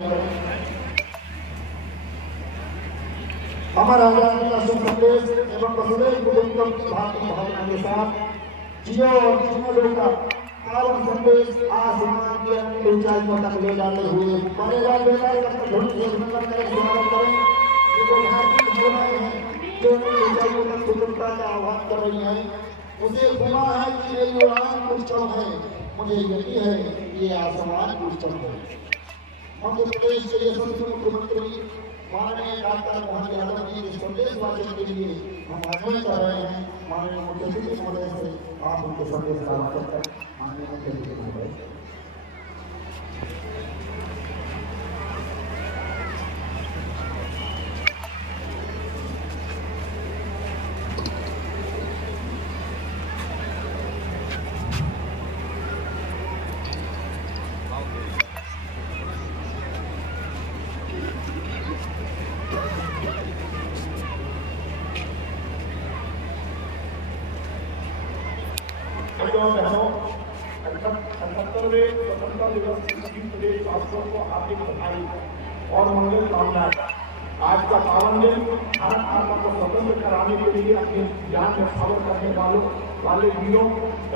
हमारा आजादी का शुभ संदेश एवं वसुदेव कुटुंबकम की भारतीय भावना के साथ जियो और जीने का पावन संदेश आसमान की अपनी ऊंचाइयों तक ले जाते हुए बड़ेगा बेटा ध्वनि से अभिनंदन करें, स्वागत करें। ये जो भारतीय भावनाएं हैं जो ऊंचाइयों तक स्वतंत्रता का आह्वान कर रही हैं, मुझे गुमा है कि मेरी उड़ान कुछ कम है, मुझे यकीन है ये आसमान कुछ कम है। मध्य प्रदेश के यशस्वी मुख्यमंत्री माननीय डॉक्टर मोहन यादव जी के संदेश वाचन के लिए हम आग्रह कर रहे हैं। माननीय मुख्यमंत्री महोदय से आप उनके संदेश का वाचन करें। माननीय मुख्यमंत्री महोदय। बहनों, 78वें स्वतंत्रता दिवस की सभी प्रदेशवासियों को हार्दिक बधाई और मंगल कामनाएं। आज का पावन दिन भारत माता को स्वतंत्र कराने के लिए अपनी जान न्यौछावर करने वाले वीरों,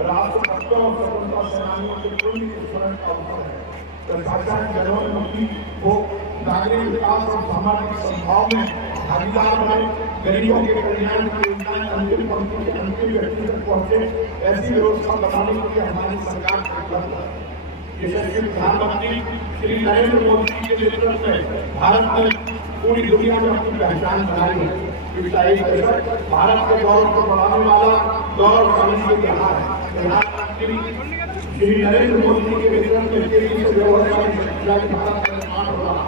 राष्ट्रभक्तों और स्वतंत्रता सेनानियों के पुण्य के स्मरण का अवसर है। प्रशासन जनोन्मुखी को नागरिक विकास और सामाजिक सद्भाव में भागीदार बने, गरीबों के कल्याण की योजनाएं अंतिम पंक्ति के अंतिम व्यक्ति तक पहुंचे, ऐसी व्यवस्था बनाने के लिए हमारी सरकार प्रतिबद्ध है। यशस्वी प्रधानमंत्री श्री नरेंद्र मोदी जी के नेतृत्व में भारत ने पूरी दुनिया में अपनी पहचान बनाई है। पिछला एक दशक भारत के गौरव को बढ़ाने वाला गौरवशाली रहा है। प्रधानमंत्री श्री नरेंद्र मोदी जी के नेतृत्व में तेजी से व्यवस्था भारत का निर्माण हो रहा है।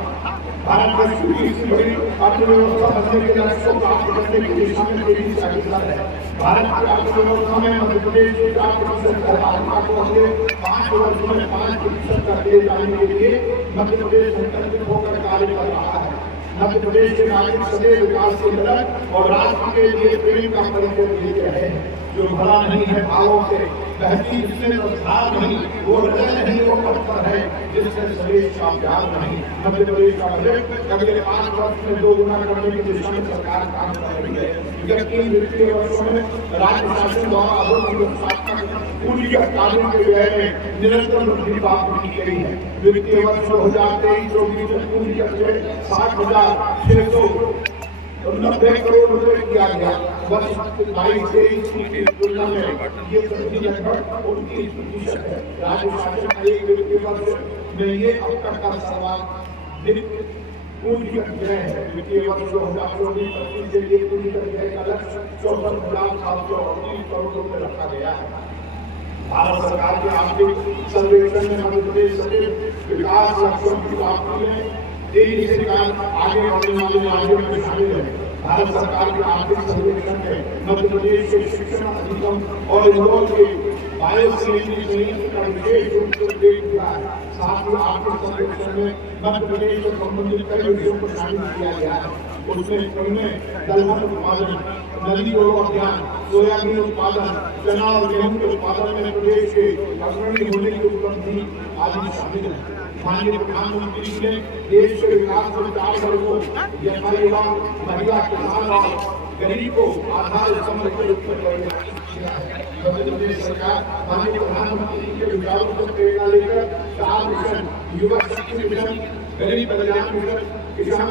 भारत में पूरी बड़ी अर्थव्यवस्था बनने के लक्ष्य को प्राप्त करने की दिशा में तेजी से अग्रसर है। भारत की अर्थव्यवस्था में मध्य प्रदेश 4% सहभागिता को अगले 5 वर्षों में 5% कर दिए जाने के लिए मध्य प्रदेश संकल्पित होकर कार्य कर रहा है। मध्य प्रदेश के नागरिक सदैव विकास के ललक और राष्ट्र के लिए प्रेम का परिचय देते रहे हैं। जो भला नहीं है भावों से, बहती जिसमें प्रसाद नहीं, वो हृदय नहीं, वो पत्थर है जिसमें स्वदेश का प्यार नहीं। मध्य प्रदेश का बजट अगले 5 वर्ष में 2 गुना करने की दिशा में सरकार काम कर रही है। विगत 3 वित्तीय वर्षों में राज्य शासन द्वारा पूंजी कार्यों के व्यय में निरंतर वृद्धि प्राप्त की गई है। वित्तीय वर्ष 2023-24 में पूंजी व्यय 60,690 करोड़ रुपए किया गया। वर्ष 22-23 की तुलना में ये वृद्धि लगभग 29% है। राज्य शासन का एक वित्तीय वर्ष में ये अब तक का सर्वाधिक पूंजी व्यय है। वित्तीय वर्ष 2024-25 के लिए पूंजी व्यय का लक्ष्य 64,738 करोड़ रुपए रखा गया है। भारत सरकार के आर्थिक सर्वेक्षण में मध्य प्रदेश सहित विकास लक्ष्यों की प्राप्ति में तेजी से आगे बढ़ने वाले राज्यों में शामिल है। भारत सरकार के आर्थिक सर्वेक्षण में मध्य प्रदेश के शिक्षण अधिगम और इंदौर के बायोसीएनजी संयंत्र का विशेष रूप से उल्लेख हुआ है। साथ ही आर्थिक सर्वेक्षण में मध्य प्रदेश से संबंधित कई विषयों को शामिल किया गया है। उसमें दलहन उत्पादन, नदी जोड़ो अभियान, सोयाबीन उत्पादन, चना और गेहूं के उत्पादन में प्रदेश के अग्रणी होने की उपलब्धि आदि शामिल है। माननीय प्रधानमंत्री जी ने देश के विकास में 4 वर्गों महिला, किसान और गरीब को आधार स्तंभ के रूप में किया है। मध्य प्रदेश सरकार माननीय प्रधानमंत्री के विचारों से प्रेरणा लेकर 4 मिशन, युवा शक्ति मिशन, गरीब कल्याण मिशन, किसान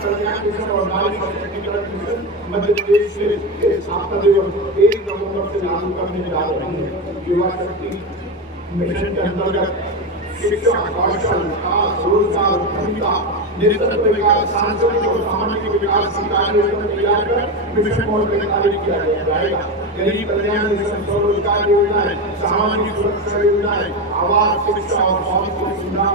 कल्याण मिशन और नारी सशक्तिकरण मिशन मध्य प्रदेश से स्थापना दिवस 1 नवंबर से लागू करने जा रही है। युवा शक्ति मिशन के अंतर्गत शिक्षा, कौशल, रोजगार, उद्यमिता, नेतृत्व विकास, सांस्कृतिक और सामाजिक विकास की कार्ययोजना तैयार कर मिशन मोड में कार्य किया जाएगा। गरीब कल्याण मिशन, स्वरोजगार योजनाएं, सामाजिक सुरक्षा योजनाएं, आवास, शिक्षा और स्वास्थ्य सुविधा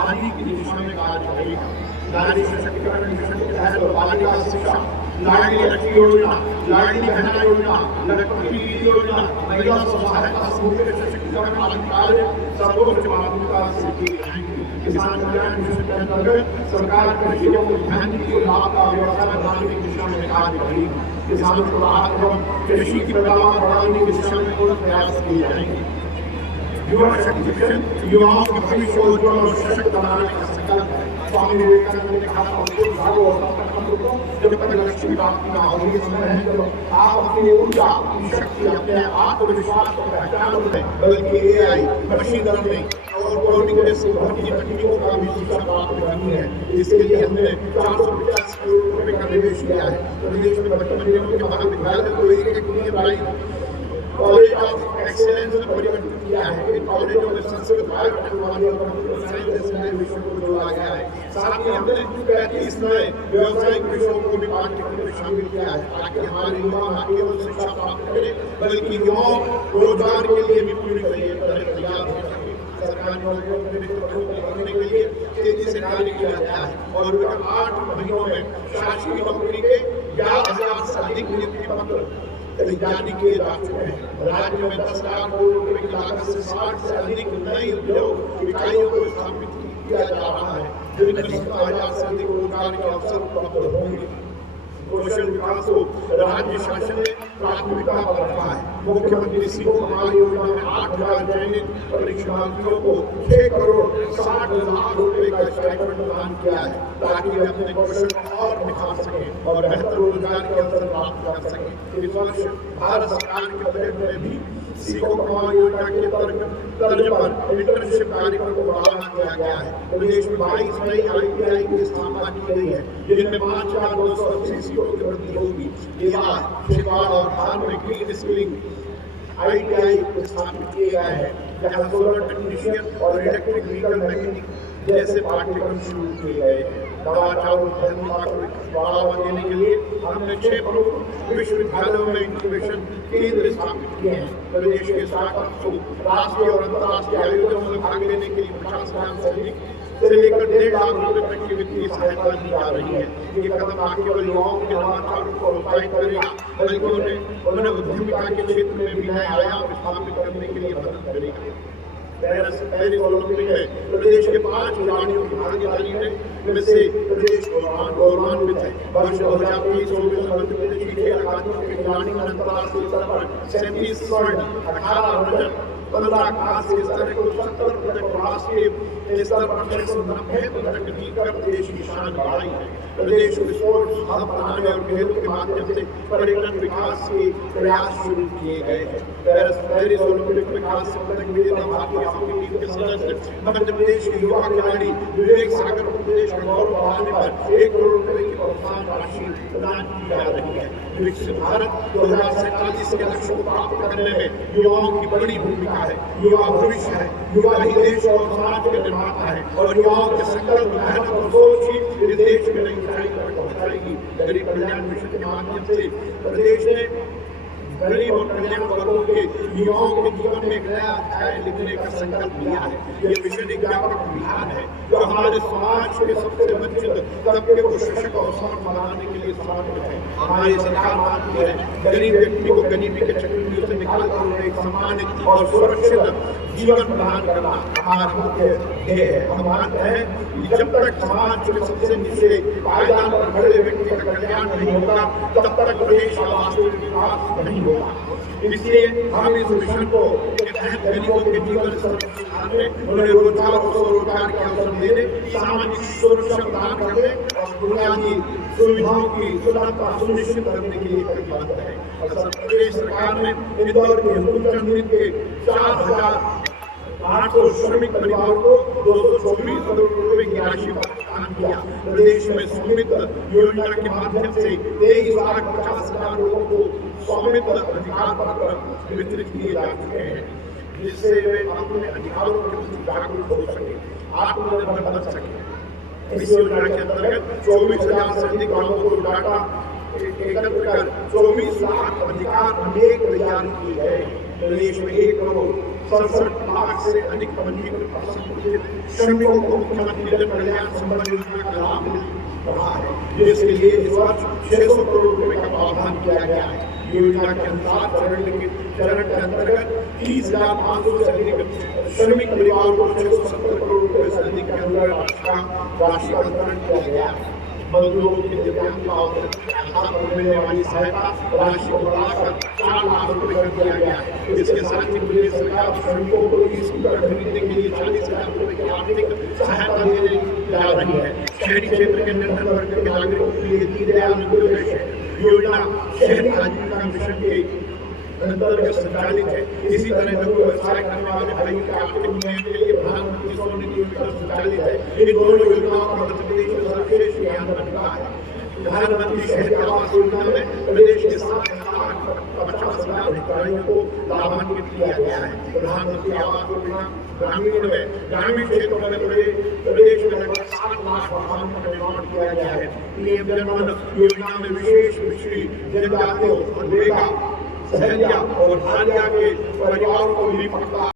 आदि की दिशा में कार्य करेगा। नारी सशक्तिकरण मिशन के तहत बालिका शिक्षा, लाडली लक्ष्मी योजना, लाडली बहना योजना, लक्ष्मी दीदी योजना, महिला स्वसहायता समूह के सशक्तिकरण आदि कार्य सर्वोच्च प्राथमिकता से किए जाएंगे। किसान कल्याण मिशन के अंतर्गत सरकार कृषि और उद्यान के लाभ का व्यवसाय बनाने की दिशा में कार्य करेगी। किसानों को राहत एवं कृषि की पैदावार बढ़ाने की दिशा में पूर्ण प्रयास किए जाएंगे। युवा शक्ति मिशन युवाओं के भविष्य को उज्ज्वल और सशक्त बनाने का संकल्प है। स्वामी विवेकानंद ने कहा था उसको भागो और तब तक मत रुको जब तक लक्ष्य प्राप्ति ना हो। ये समय है जब आप अपनी ऊर्जा, अपनी शक्ति, अपने आत्मविश्वास को पहचान लें, बल्कि एआई, मशीन लर्निंग और कोडिंग जैसी भौतिक तकनीकों का भी शिक्षा प्राप्त करनी है। इसके लिए हमने 450 करोड़ रुपए का निवेश किया है। प्रदेश में वर्तमान के महाविद्यालय को एक कॉलेज ऑफ एक्सीलेंस में परिवर्तित किया है। इन कॉलेजों में संस्कृत, बायोटेक्नोलॉजी और कंप्यूटर साइंस जैसे नए विषयों को जोड़ा गया है। साथ ही हमने 35 नए व्यावसायिक विषयों को भी पाठ्यक्रम में शामिल किया है, ताकि हमारे युवा न केवल शिक्षा प्राप्त करें बल्कि युवाओं रोजगार के लिए भी पूरी तैयार हो सके। सरकारी नौकरियों में बढ़ने के लिए तेजी से कार्य किया गया है और विगत 8 महीनों में शासकीय नौकरी के 11,000 से अधिक नियुक्ति पत्र जारी किए जा चुके हैं। राज्य में 10 लाख करोड़ रुपए की लागत से 60 से अधिक नई उद्योग इकाइयों को स्थापित किया जा रहा है, जिनमें 70,000 से अधिक रोजगार के अवसर उपलब्ध होंगे। कौशल विकास को राज्य शासन ने प्राथमिकता पर रखा है। मुख्यमंत्री सीखो कमाल योजना में 8,000 चयनित परीक्षार्थियों को 6 करोड़ 60 लाख रुपए का स्टाइपेंड प्रदान किया है, ताकि वे अपने कौशल को और निखार सकें और बेहतर रोजगार के अवसर प्राप्त कर सकें। इस वर्ष भारत सरकार के बजट में भी सीखो कमाल योजना के तर्ज पर इंटर्नशिप कार्यक्रम को बढ़ावा दिया गया है। प्रदेश में 22 नई ITI की स्थापना की गई है, जिनमें 5,280 सीटों की वृद्धि होगी। एआई, शिक्षा और खान में ग्रीन स्किलिंग ITI स्थापित किए गए हैं, जहां सोलर टेक्नीशियन और इलेक्ट्रिक व्हीकल मैकेनिक जैसे पाठ्यक्रम शुरू किए गए हैं। नवाचार और उद्यमिता को बढ़ावा देने के लिए हमने 6 प्रमुख विश्वविद्यालयों में इंक्यूबेशन केंद्र स्थापित किए हैं। प्रदेश के स्टार्टअप्स को राष्ट्रीय और अंतर्राष्ट्रीय आयोजनों में भाग लेने के लिए 50,000 से लेकर 1.5 लाख रुपए तक की वित्तीय सहायता दी जा रही है। ये कदम न केवल युवाओं के नवाचार को प्रोत्साहित करेगा बल्कि उन्हें उद्यमिता के क्षेत्र में भी नए आयाम स्थापित करने के लिए मदद करेगा। पेरिस ओलंपिक में प्रदेश के 5 खिलाड़ियों की भागीदारी में से प्रदेश गौरवान्वित है। वर्ष 2023-24 में मध्य प्रदेश की खेल अकादमी के खिलाड़ी ने अंतर्राष्ट्रीय स्तर पर 37 स्वर्ण, 18 रजत, 15 कांस्य स्तर को 70 पदक, राष्ट्रीय स्तर पर 690 पदक जीतकर प्रदेश की शान बढ़ाई है। प्रदेश को स्पोर्ट्स हब बनाने और खेलों के माध्यम से पर्यटन विकास के प्रयास शुरू किए गए हैं। पेरिस ओलंपिक में कांस्य पदक विजेता भारतीय हॉकी टीम के सदस्य मध्य प्रदेश के युवा खिलाड़ी विवेक सागर को प्रदेश का गौरव बढ़ाने पर 1 करोड़ रुपए की प्रोत्साहन राशि प्रदान की जा रही है। विकसित भारत 2047 के लक्ष्य को प्राप्त करने में युवाओं की बड़ी भूमिका है। युवा भविष्य है, युवा ही देश और समाज के निर्माता है और युवाओं के संकल्प, मेहनत और सोच ही इस देश में नई ऊंचाई पर पहुंचाएगी। गरीब कल्याण मिशन के माध्यम से प्रदेश ने गरीब और कल्याण वर्गों के युवाओं के जीवन में नया अध्याय लिखने का संकल्प लिया है। ये मिशन एक व्यापक अभियान है जो हमारे समाज के सबसे वंचित तबके को सशक्त और समर्थ बनाने के लिए समर्पित है। हमारी सरकार मानती है गरीब व्यक्ति को गरीबी के चक्रव्यूह से निकालकर उन्हें एक सम्मानित और सुरक्षित जीवन प्रदान करना हमारा मुख्य ध्येय है। हम मानते हैं कि जब तक समाज के सबसे नीचे पायदान पर खड़े व्यक्ति का कल्याण नहीं होगा तब तक प्रदेश का वास्तविक विकास नहीं होगा। इसलिए हम इस मिशन को गरीबों के जीवन स्तर को सुधारने, उन्हें रोजगार और स्वरोजगार के अवसर देने, सामाजिक सुरक्षा प्रदान करने और बुनियादी सुविधाओं की सुलभता सुनिश्चित करने के लिए प्रतिबद्ध है। अक्सर प्रदेश सरकार ने इंदौर के हुकुमचंद के 4,800 श्रमिक परिवारों को 224 करोड़ रुपए की राशि का भुगतान किया। प्रदेश में स्वामित्व योजना के माध्यम से 23,50,000 लोगों को स्वामित्व अधिकार पत्र वितरित किए जा चुके हैं, जिससे वे अपने अधिकारों के प्रति जागरूक हो सके, आत्मनिर्भर बन सके। इस योजना के अंतर्गत 24,000 से अधिक गांवों को डाटा एकत्र कर 24 लाख अधिकार लेख तैयार किए गए। प्रदेश में 1 करोड़ 67 लाख से अधिक पंजीकृत असंगठित श्रमिकों को मुख्यमंत्री जन कल्याण संबंधी योजना का लाभ मिल रहा है, जिसके लिए इस वर्ष 600 करोड़ रुपए का प्रावधान किया गया है। योजना के अनुसार चरण के अंतर्गत 30,500 से अधिक श्रमिक परिवारों को 670 करोड़ रुपए से अधिक के अंदर राशि का वितरण किया गया है। मजदूरों के दिव्यांगता और आधार पर मिलने वाली सहायता राशि को बढ़ाकर 4 लाख रुपए कर दिया गया है। इसके साथ ही प्रदेश सरकार श्रमिकों को ई स्कूटर खरीदने के लिए 40,000 रुपए की आर्थिक सहायता देने जा रही है। शहरी क्षेत्र के निर्धन वर्ग के नागरिकों के लिए दीनदयाल अंत्योदय योजना शहरी आजीविका मिशन के अंतर्गत संचालित है। इसी तरह लघु व्यवसाय करने वाले भाइयों के आर्थिक उन्नयन के लिए प्रधानमंत्री स्वनिधि योजना संचालित है। इन दोनों योजनाओं का मध्य प्रदेश में सर्वश्रेष्ठ ध्यान रखा है। प्रधानमंत्री शहरी आवास योजना में प्रदेश के 7,50,000 हितग्राहियों को लाभान्वित किया गया है। प्रधानमंत्री आवास योजना ग्रामीण क्षेत्रों में प्रदेश में लगभग 7 लाख मकानों का निर्माण किया गया है। पीएम जनधन योजना में विशेष पिछड़ी जनजातियों, मनरेगा, सहरिया और भालिया के परिवारों को भी पक्का